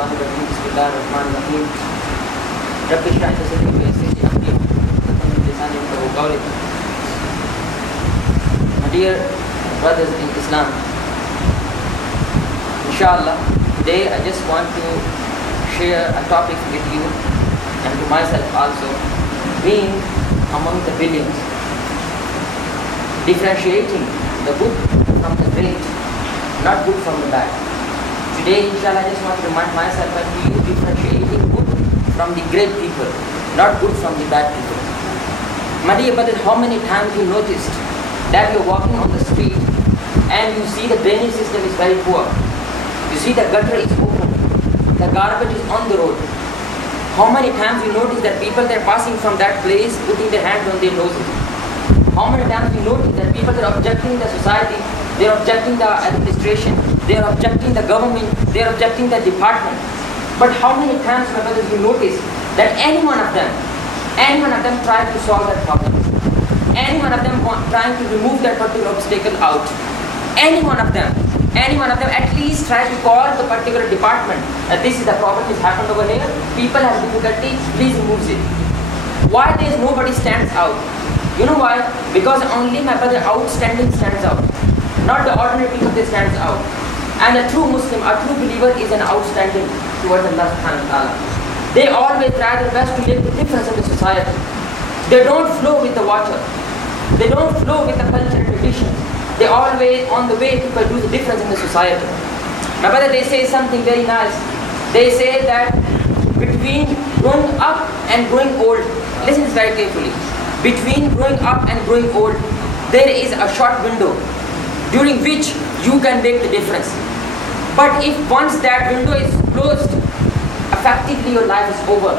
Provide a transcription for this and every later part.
Bismillahirrahmanirrahim. Bismillahirrahmanirrahim. Rabbi shrah li sadri wa yassir li amri wahlul 'uqdatam min lisani yafqahu qawli. My dear brothers in Islam, inshallah, today I just want to share a topic with you and to myself also, being among the billions, differentiating the good from the great, not good from the bad. Today, inshallah, I just want to remind myself and you differentiating good from the great people, not good from the bad people. My dear brothers, how many times you noticed that you're walking on the street and you see the drainage system is very poor. You see the gutter is open, the garbage is on the road. How many times you notice that people that are passing from that place putting their hands on their noses? How many times you notice that people that are objecting the society, they are objecting the administration, they are objecting the government, they are objecting the department. But how many times, my brothers, you notice that any one of them try to solve that problem? Any one of them trying to remove that particular obstacle out? Any one of them at least try to call the particular department that this is the problem is happened over here, people have difficulty, please remove it. Why there is nobody stands out? You know why? Because only, my brother, outstanding stands out. Not the ordinary people, they stands out. And a true Muslim, a true believer is an outstanding towards Allah subhanahu wa ta'ala. They always try their best to make the difference in the society. They don't flow with the water. They don't flow with the culture and traditions. They always on the way to produce a difference in the society. My brother, they say something very nice. They say that between growing up and growing old, listen very carefully. Between growing up and growing old, there is a short window during which you can make the difference. But if once that window is closed, effectively your life is over.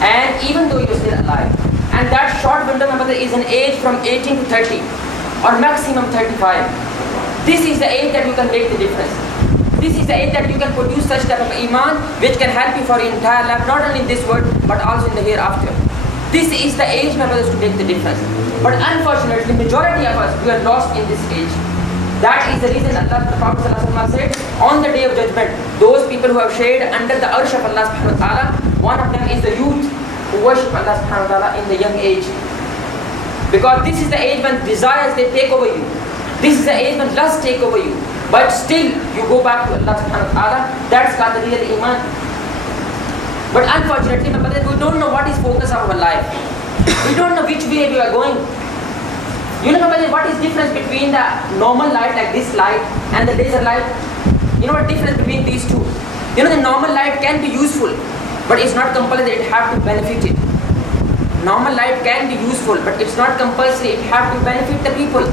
And even though you're still alive, and that short window, my brother, is an age from 18 to 30 or maximum 35. This is the age that you can make the difference. This is the age that you can produce such type of iman which can help you for your entire life, not only in this world but also in the hereafter. This is the age, my brothers, to make the difference. But unfortunately, majority of us, we are lost in this age. That is the reason Allah, the Prophet ﷺ said, on the day of judgment, those people who have shared under the arsh of Allah subhanahu wa ta'ala, one of them is the youth who worship Allah subhanahu wa ta'ala in the young age. Because this is the age when desires, they take over you. This is the age when lust take over you. But still, you go back to Allah subhanahu wa ta'ala. That's called the real iman. But unfortunately, my brother, we don't know what is focus of our life. We don't know which way we are going. You know, my brother, what is difference between the normal light, like this light, and the laser light? You know what difference between these two? You know, the normal light can be useful, but it's not compulsory that it have to benefit it. Normal light can be useful, but it's not compulsory, it have to benefit the people.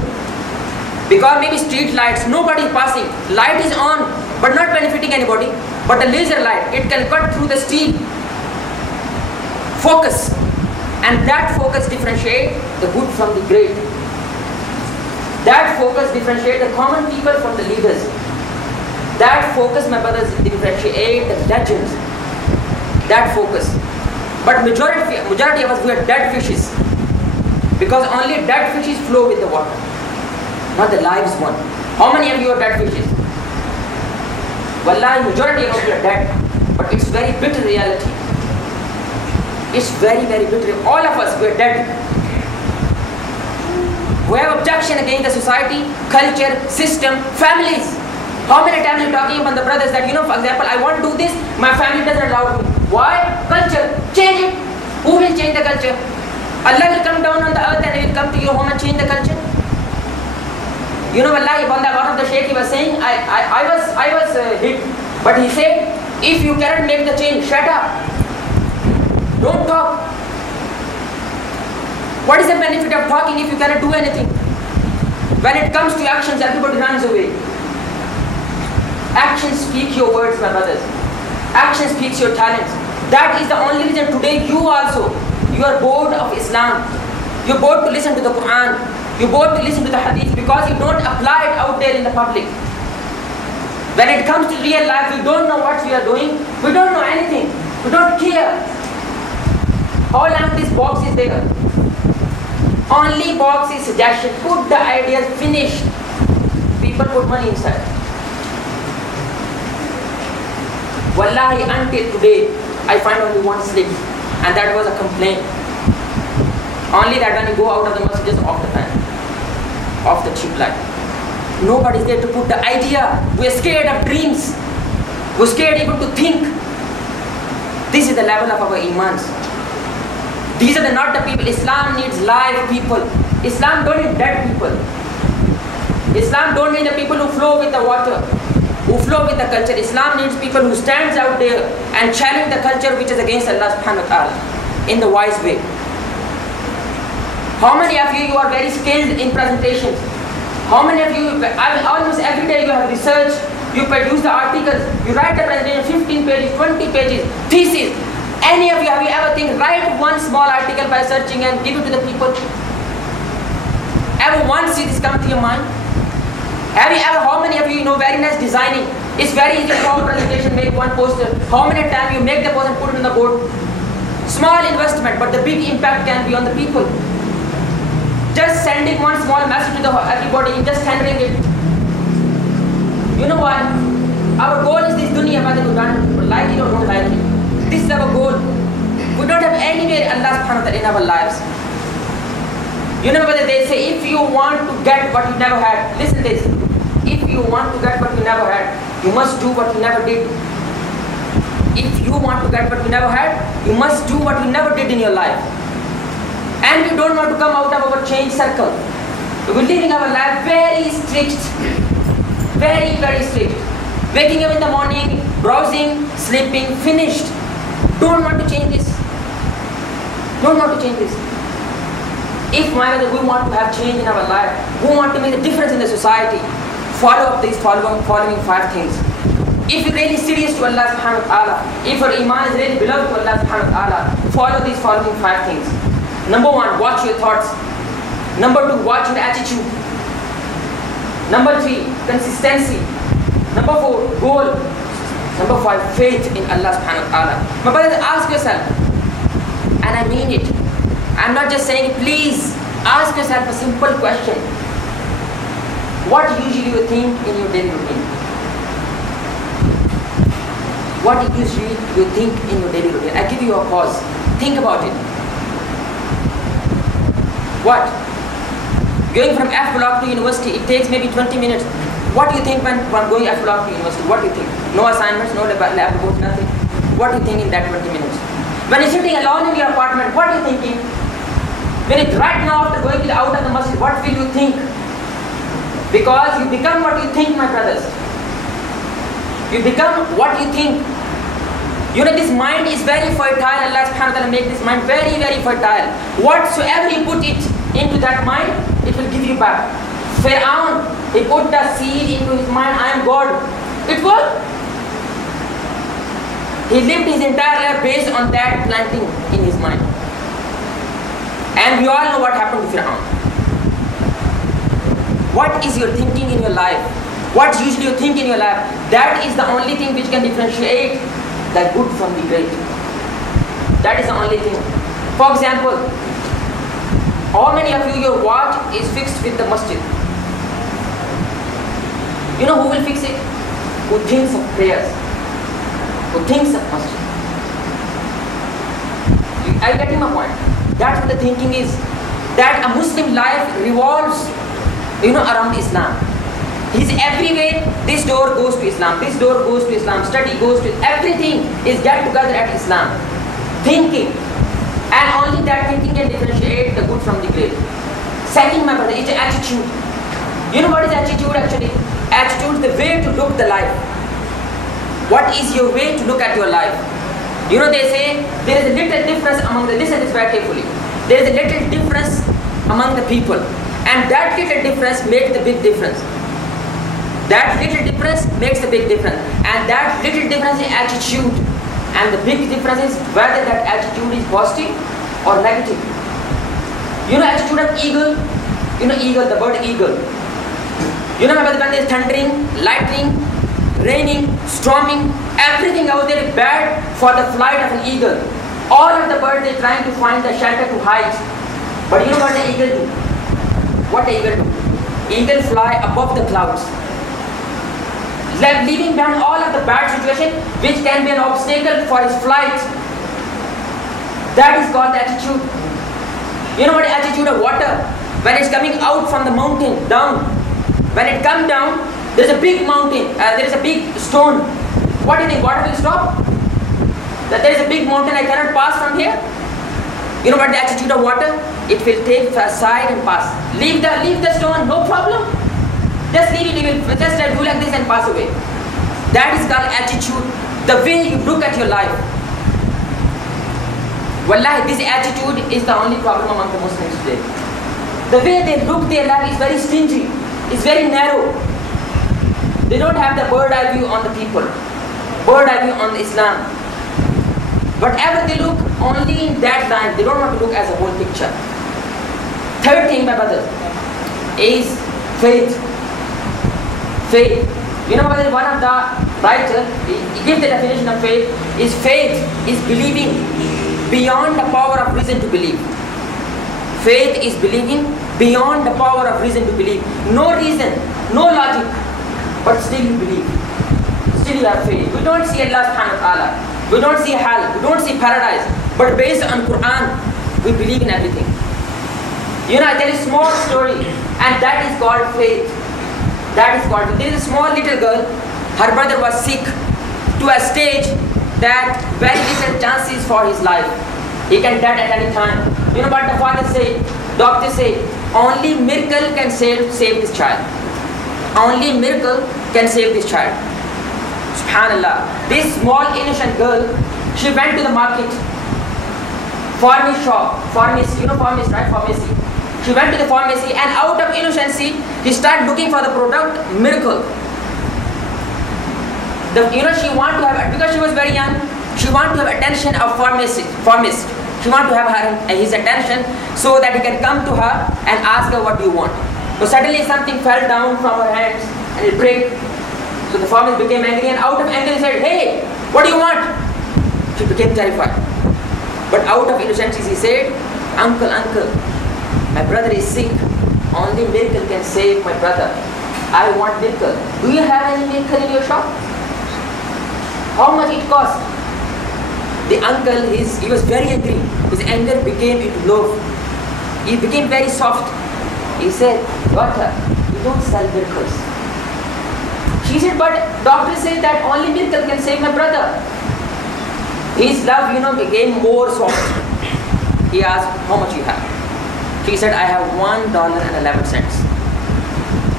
Because maybe street lights, nobody is passing, light is on, but not benefiting anybody. But the laser light, it can cut through the steel. Focus. And that focus differentiates the good from the great. That focus differentiates the common people from the leaders. That focus, my brothers, differentiates the legends. That focus. But majority of us, we are dead fishes. Because only dead fishes flow with the water, not the lives one. How many of you are dead fishes? Wallahi, majority of us are dead. But it's very bitter reality. It's very, very bitter. All of us, we are dead. We have objection against the society, culture, system, families. How many times you're talking about the brothers that, you know, for example, I want to do this, my family doesn't allow me. Why? Culture. Change it. Who will change the culture? Allah will come down on the earth and He will come to your home and change the culture. You know, wallahi, one of the Shaykh, he was saying, I was hit. But he said, if you cannot make the change, shut up. Don't talk. What is the benefit of talking if you cannot do anything? When it comes to actions, everybody runs away. Actions speak your words, my brothers. Action speaks your talents. That is the only reason today you also, you are bored of Islam. You're bored to listen to the Quran. You're bored to listen to the Hadith because you don't apply it out there in the public. When it comes to real life, we don't know what we are doing. We don't know anything. We don't care. How long this box is there? Only box is suggestion. Put the ideas, finished. People put money inside. Wallahi, until today, I find only one slip, and that was a complaint. Only that when you go out of the masjid, just off the fan, off the tube light. Nobody is there to put the idea. We are scared of dreams. We are scared even to think. This is the level of our imans. These are not the people. Islam needs live people. Islam don't need dead people. Islam don't need the people who flow with the water, who flow with the culture. Islam needs people who stands out there and challenge the culture which is against Allah subhanahu wa ta'ala in the wise way. How many of you are very skilled in presentations? How many of you, almost every day you have research, you produce the articles, you write the presentation, 15 pages, 20 pages, thesis. Any of you, have you ever think, write one small article by searching and give it to the people? Ever once see this come to your mind? Have you ever, how many of you know very nice designing? It's very easy to draw a presentation, make one poster. How many times you make the poster and put it on the board? Small investment, but the big impact can be on the people. Just sending one small message to everybody, just tendering it. You know what? Our goal is this dunya, whether we like it or don't like it. This is our goal. We don't have anywhere Allah subhanahu wa ta'ala in our lives. You know whether they say, if you want to get what you never had, listen this. If you want to get what you never had, you must do what you never did. If you want to get what you never had, you must do what you never did in your life. And we don't want to come out of our change circle. We're living our life very strict. Very, very strict. Waking up in the morning, browsing, sleeping, finished. Don't want to change this. Don't want to change this. If we want to have change in our life, we want to make a difference in the society, follow up these following 5 things. If you're really serious to Allah subhanahu wa ta'ala, if your iman is really beloved to Allah subhanahu wa ta'ala, follow these following 5 things. Number 1, watch your thoughts. Number 2, watch your attitude. Number 3, consistency. Number 4, goal. Number 5, faith in Allah subhanahu wa ta'ala. My brothers, ask yourself, and I mean it. I'm not just saying, please ask yourself a simple question. What usually you think in your daily routine? What usually you think in your daily routine? I give you a pause. Think about it. What? Going from F block to university, it takes maybe 20 minutes. What do you think when going F block to university? What do you think? No assignments, no lab reports, nothing. What do you think in that 20 minutes? When you're sitting alone in your apartment, what are you thinking? When it right now after going out of the masjid, what will you think? Because you become what you think, my brothers. You become what you think. You know, this mind is very fertile. Allah subhanahu wa ta'ala make this mind very, very fertile. Whatsoever you put it into that mind, it will give you back. Pharaoh, he put the seed into his mind, I am God. It worked. He lived his entire life based on that planting in his mind. And we all know what happened to Pharaoh. What is your thinking in your life? What usually you think in your life? That is the only thing which can differentiate the good from the great. That is the only thing. For example, how many of you, your watch is fixed with the masjid? You know who will fix it? Who thinks of prayers. Who thinks of masjid. I get my point. That's what the thinking is. That a Muslim life revolves, around Islam. He's everywhere. This door goes to Islam. This door goes to Islam. Study goes to everything is get together at Islam. Thinking. And only that thinking can differentiate the good from the great. Second, my brother, is attitude. You know what is attitude actually? Attitude is the way to look the life. What is your way to look at your life? You know, they say there is a little difference among the, listen to this very carefully. There is a little difference among the people. And that little difference makes the big difference. That little difference makes the big difference. And that little difference is attitude. And the big difference is whether that attitude is positive or negative. You know attitude of eagle? You know eagle, the bird eagle. You know when there is thundering, lightning, raining, storming, everything out there is bad for the flight of an eagle. All of the birds are trying to find the shelter to hide. But you know what the eagle do? What the eagle do? Eagle fly above the clouds. like leaving behind all of the bad situation which can be an obstacle for his flight. That is called the attitude. You know what the attitude of water? When it's coming out from the mountain down, when it comes down, there's a big mountain, there is a big stone. What do you think? Water will stop? That there is a big mountain, I cannot pass from here. You know what the attitude of water? It will take aside and pass. Leave the stone, no problem. Just leave it, you will just do like this and pass away. That is called attitude. The way you look at your life. Wallahi, this attitude is the only problem among the Muslims today. The way they look their life is very stingy, it's very narrow. They don't have the bird eye view on the people, bird eye view on Islam. Whatever they look, only in that line, they don't want to look as a whole picture. Third thing, my brothers, is faith. Faith. You know what is one of the writers, he gives the definition of faith, is believing beyond the power of reason to believe. Faith is believing beyond the power of reason to believe. No reason, no logic, but still you believe. Still you have faith. We don't see Allah subhanahu wa ta'ala. We don't see hell. We don't see paradise. But based on Quran, we believe in everything. You know, I tell you a small story, and that is called faith. That is called faith. There is a small little girl, her brother was sick to a stage that very little chances for his life. He can die at any time. You know what the father said? Doctor said, only miracle can save this child. Only miracle can save this child. Subhanallah. This small innocent girl, she went to the market, pharmacy shop, pharmacy, you know pharmacy, right? Pharmacy. She went to the pharmacy and out of innocency, she started looking for the product miracle. She wanted to have, because she was very young, she wanted to have attention of pharmacist. She wanted to have his attention so that he can come to her and ask her, what do you want? So suddenly something fell down from her hands and it broke. So the pharmacist became angry, and out of anger he said, hey, what do you want? She became terrified. But out of innocence he said, uncle, my brother is sick. Only miracle can save my brother. I want miracle. Do you have any miracle in your shop? How much it cost? The uncle, he was very angry. His anger became into love. He became very soft. He said, daughter, you don't sell miracles. She said, but doctor said that only miracle can save my brother. His love, became more soft. He asked, how much you have? She said, I have $1.11.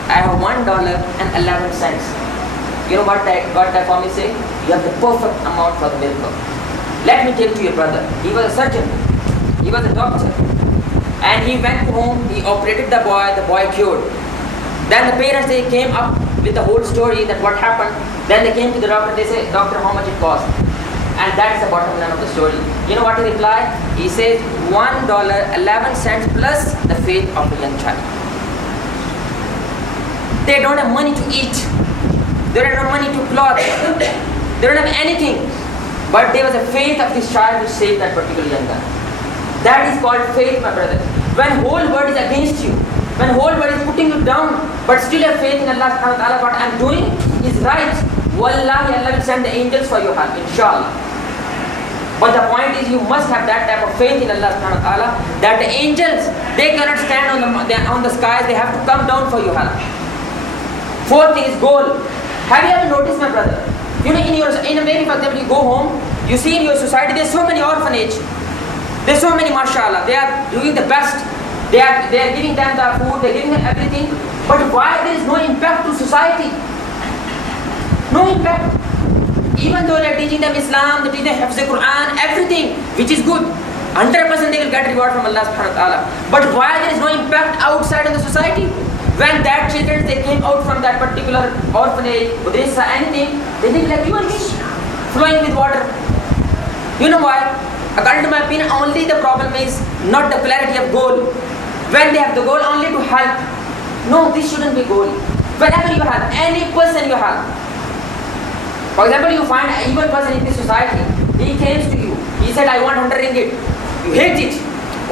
I have $1.11. You know what that pharmacist said? You have the perfect amount for the miracle. Let me take to your brother. He was a surgeon. He was a doctor. And he went home, he operated the boy cured. Then the parents, they came up with the whole story that what happened. Then they came to the doctor, they said, doctor, how much it cost? And that is the bottom line of the story. You know what he replied? He says $1.11 plus the faith of the young child. They don't have money to eat. They don't have money to clothe. They don't have anything. But there was a faith of this child to save that particular young girl. That is called faith, my brother. When whole world is against you, when whole world is putting you down, but still have faith in Allah subhanahu wa ta'ala, what I am doing is right. Wallahi, Allah will send the angels for your help, inshallah. But the point is, you must have that type of faith in Allah subhanahu wa ta'ala, that the angels, they cannot stand on the skies, they have to come down for your help. Fourth thing is goal. Have you ever noticed, my brother? In a very, for example, you go home, you see in your society, there's so many orphanage. There's so many, mashallah, they are doing the best. They are giving them the food, they're giving them everything. But why there is no impact to society? No impact. Even though they're teaching them Islam, they're teaching them Hafz Quran, everything, which is good. 100% they will get reward from Allah subhanahu wa ta'ala. But why there is no impact outside of the society? When that children, they came out from that particular orphanage, madrasa, anything, they live like you and me, flowing with water. You know why? According to my opinion, only the problem is not the clarity of goal. When they have the goal only to help. No, this shouldn't be goal. Whenever you help, any person you help. For example, you find an evil person in this society. He came to you. He said, I want 100 ringgit. You hate it.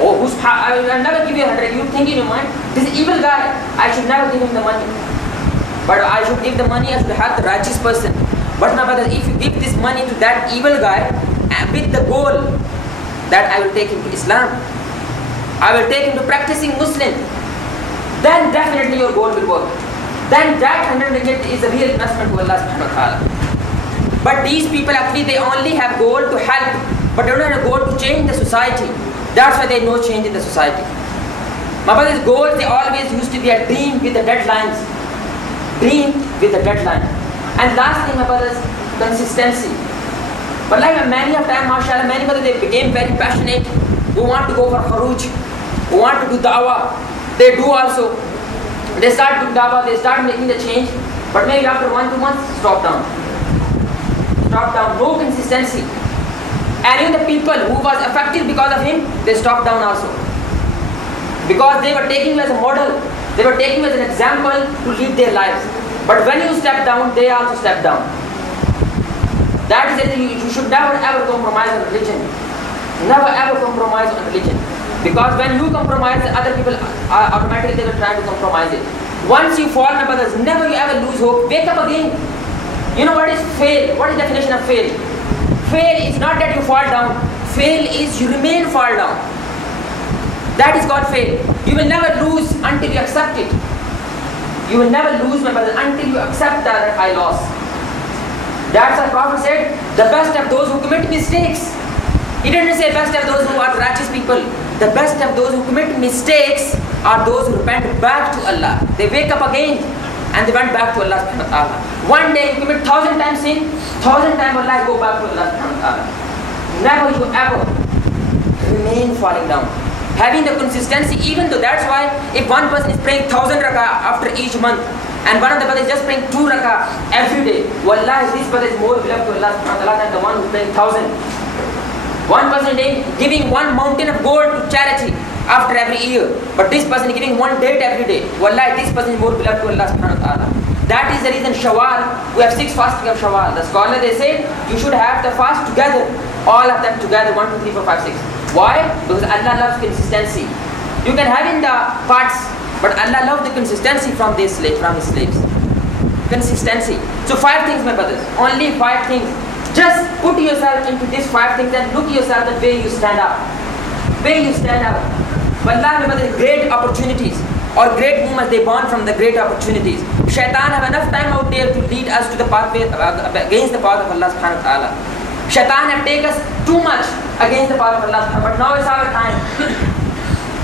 Oh, I will never give you 100. You think in your mind, this evil guy, I should never give him the money. But I should give the money, I should help the righteous person. But my brothers, if you give this money to that evil guy with the goal that I will take him to Islam, I will take him to practicing Muslim, then definitely your goal will work. Then that 100 ringgit is a real investment to Allah subhanahu wa ta'ala. But these people actually, they only have goal to help, but they don't have a goal to change the society. That's why there is no change in the society. My brothers, goals, they always used to be a dream with the deadlines. Dream with the deadline. And last thing, my brothers, consistency. But like many of time, mashallah, many brothers, they became very passionate, who want to go for kharuj, who want to do da'wah. They do also. They start doing da'wah, they start making the change, but maybe after 1-2 months, stop down. Stop down, no consistency. And even the people who was affected because of him, they stopped down also. Because they were taking him as a model, they were taking him as an example to lead their lives. But when you step down, they also step down. That is it, you should never ever compromise on religion. Never ever compromise on religion. Because when you compromise, other people automatically they will try to compromise it. Once you fall, my brothers, never you ever lose hope. Wake up again. You know what is fail? What is the definition of fail? Fail is not that you fall down. Fail is you remain fall down. That is called fail. You will never lose until you accept it. You will never lose, my brother, until you accept that I lost. That's what Prophet said, the best of those who commit mistakes. He didn't say best of those who are righteous people. The best of those who commit mistakes are those who repent back to Allah. They wake up again and they went back to Allah subhanahu wa ta'ala. One day you commit 1,000 times sin, 1,000 times Allah go back to Allah subhanahu wa ta'ala. Never you ever remain falling down. Having the consistency, even though that's why if one person is praying 1,000 rakah after each month, and one of the brothers is just praying 2 rakah every day, wallahi, this brother is more beloved to Allah subhanahu wa ta'ala than the one who is praying 1,000. One person is giving 1 mountain of gold to charity after every year, but this person is giving 1 date every day. Wallahi, this person is more beloved to Allah subhanahu wa ta'ala. That is the reason Shawwal, we have 6 fasting of Shawwal. The scholar, they say, you should have the fast together, all of them together, 1, 2, 3, 4, 5, 6. Why? Because Allah loves consistency. You can have in the parts, but Allah loves the consistency from His slaves. Consistency. So 5 things, my brothers. Only 5 things. Just put yourself into these 5 things and look yourself at where you stand up. Where you stand up. Wallah, my brothers, great opportunities or great movements, they born from the great opportunities. Shaitan have enough time out there to lead us to the pathway against the path of Allah subhanahu wa ta'ala. Shaitan have taken us too much against the path of Allah, but now is our time.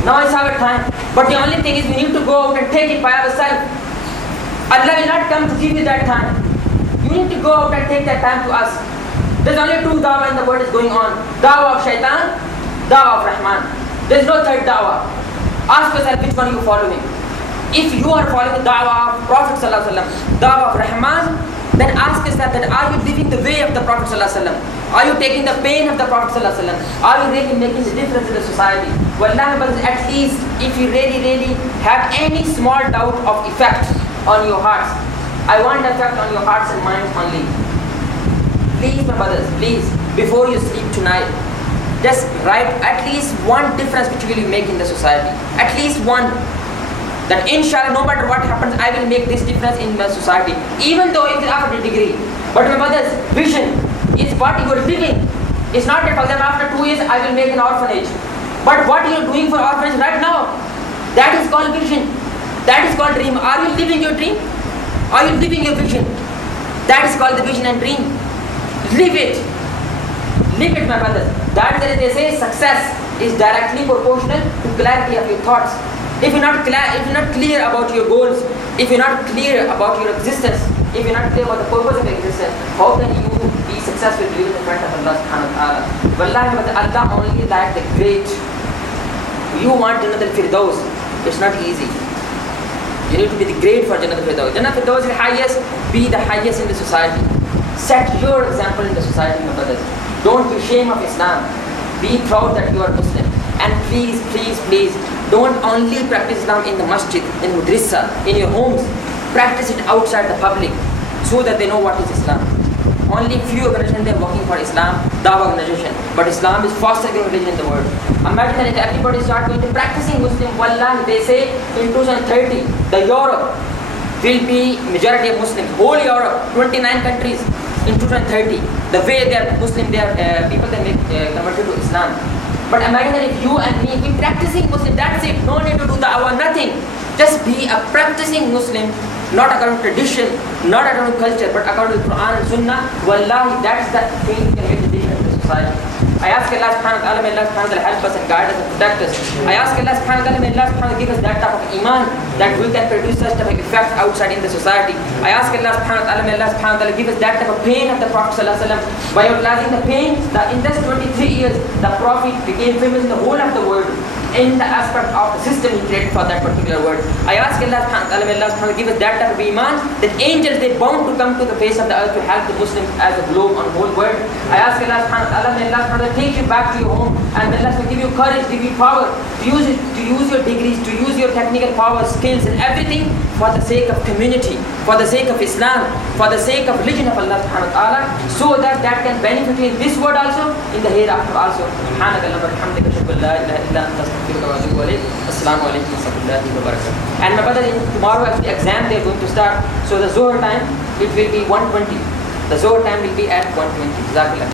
Now is our time. But the only thing is we need to go out and take it by ourselves. Allah will not come to give you that time. You need to go out and take that time to us. There's only 2 dawah in the world is going on. Dawah of Shaitan, dawah of Rahman. There's no third dawah. Ask yourself which one you are following. If you are following the dawah of Prophet ﷺ, dawah of Rahman, then ask yourself that are you living the way of the Prophet ﷺ? Are you taking the pain of the Prophet ﷺ? Are you really making the difference in the society? Wallahi, but at least if you really have any small doubt of effect on your hearts, I want the effect on your hearts and minds only. Please, my brothers, please, before you sleep tonight, just write at least 1 difference which will you make in the society. At least 1. That inshallah, no matter what happens, I will make this difference in my society. Even though it is after the degree. But my brothers, vision is what you are living. It's not that for example after 2 years I will make an orphanage. But what you are doing for orphanage right now, that is called vision. That is called dream. Are you living your dream? Are you living your vision? That is called the vision and dream. Live it. Live it, my brothers. That is why they say success is directly proportional to clarity of your thoughts. If you're not clear about your goals, if you're not clear about your existence, if you're not clear about the purpose of your existence, how can you be successful living in front of Allah subhanahu wa ta'ala? Wallahi, but Allah only like the great. You want Jannat al-Firdaus, it's not easy. You need to be the great for Jannat al-Firdaus. Jannat al-Firdaus is the highest, be the highest in the society. Set your example in the society, my brothers. Don't be ashamed of Islam. Be proud that you are Muslim. And please, don't only practice Islam in the masjid, in madrasa, in your homes. Practice it outside the public so that they know what is Islam. Only few organizations they are working for Islam, Dawah organization. But Islam is fastest growing religion in the world. Imagine that if everybody start going to practicing Muslim, wallahi, they say in 2030, the Europe, will be majority of Muslims. Whole Europe, 29 countries in 2030. The way they are Muslim, they are people that make converted to Islam. But imagine if you and me, we practicing Muslim, that's it. No need to do da'wah, nothing. Just be a practicing Muslim, not according to tradition, not according to culture, but according to Quran and Sunnah. Wallahi, that's the thing that can make the difference in society. I ask Allah subhanahu wa ta'ala, may Allah subhanahu wa ta'ala help us and guide us and protect us. I ask Allah subhanahu wa ta'ala, may Allah subhanahu wa ta'ala give us that type of iman that we can produce such type of effect outside in the society. I ask Allah subhanahu wa ta'ala, may Allah subhanahu wa ta'ala give us that type of pain of the Prophet sallallahu alaihi wasallam. By utilizing the pain, that in just 23 years, the Prophet became famous in the whole of the world in the aspect of the system he created for that particular world. I ask Allah subhanahu wa ta'ala, may Allah subhanahu wa ta'ala give us that type of iman that angels, they bound to come to the face of the earth to help the Muslims as a globe on the whole world. I ask Allah subhanahu wa ta'ala, may Allah subhanahu wa ta'ala take you back to your home and may Allah subhanahu wa ta'ala give you courage, give you power to use it, to use your degrees, to use your technical power, skills and everything for the sake of community, for the sake of Islam, for the sake of religion of Allah subhanahu wa ta'ala, so that that can benefit you in this world also, in the hereafter also. Assalamu alaikum wa rahmatullahi wa barakatuh. And my brother, tomorrow actually exam they are going to start, so the Zohar time, it will be 1:20. The Zohar time will be at 1:20.